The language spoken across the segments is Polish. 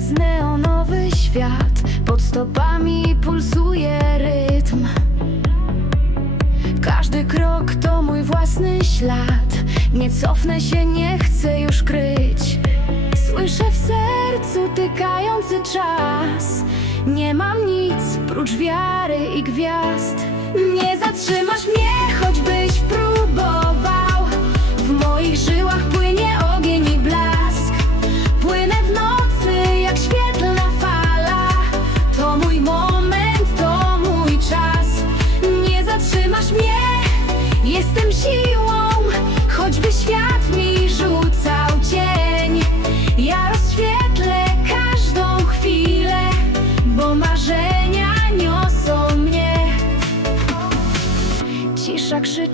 przez neonowy świat Pod stopami pulsuje rytm. Każdy krok to mój własny ślad. Nie cofnę się, nie chcę już kryć. Słyszę w sercu tykający czas. Nie mam nic prócz wiary i gwiazd. Nie zatrzymasz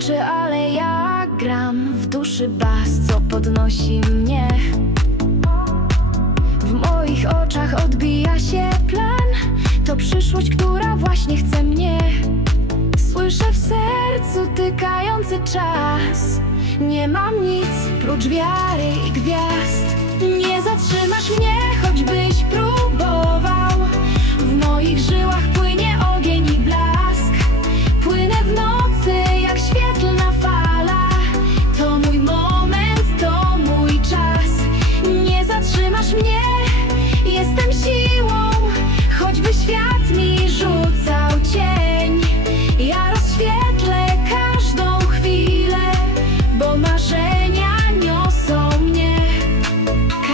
Krzyczy, ale ja gram W duszy bas, co podnosi mnie. W moich oczach odbija się plan. To przyszłość, która właśnie chce mnie. Słyszę w sercu tykający czas. Nie mam nic prócz wiary i gwiazd. Nie zatrzymasz mnie, choćbyś próbował zatrzymasz mnie, jestem siłą Choćby świat mi rzucał cień. Ja rozświetlę każdą chwilę Bo marzenia niosą mnie.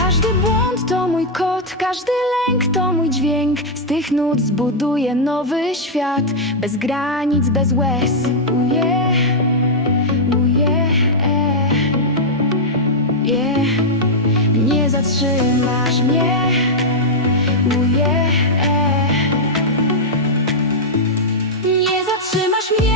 Każdy błąd to mój kod, każdy lęk to mój dźwięk. Z tych nut zbuduję nowy świat Bez granic, bez łez. Uje, Nie zatrzymasz mnie Uje, e. Nie zatrzymasz mnie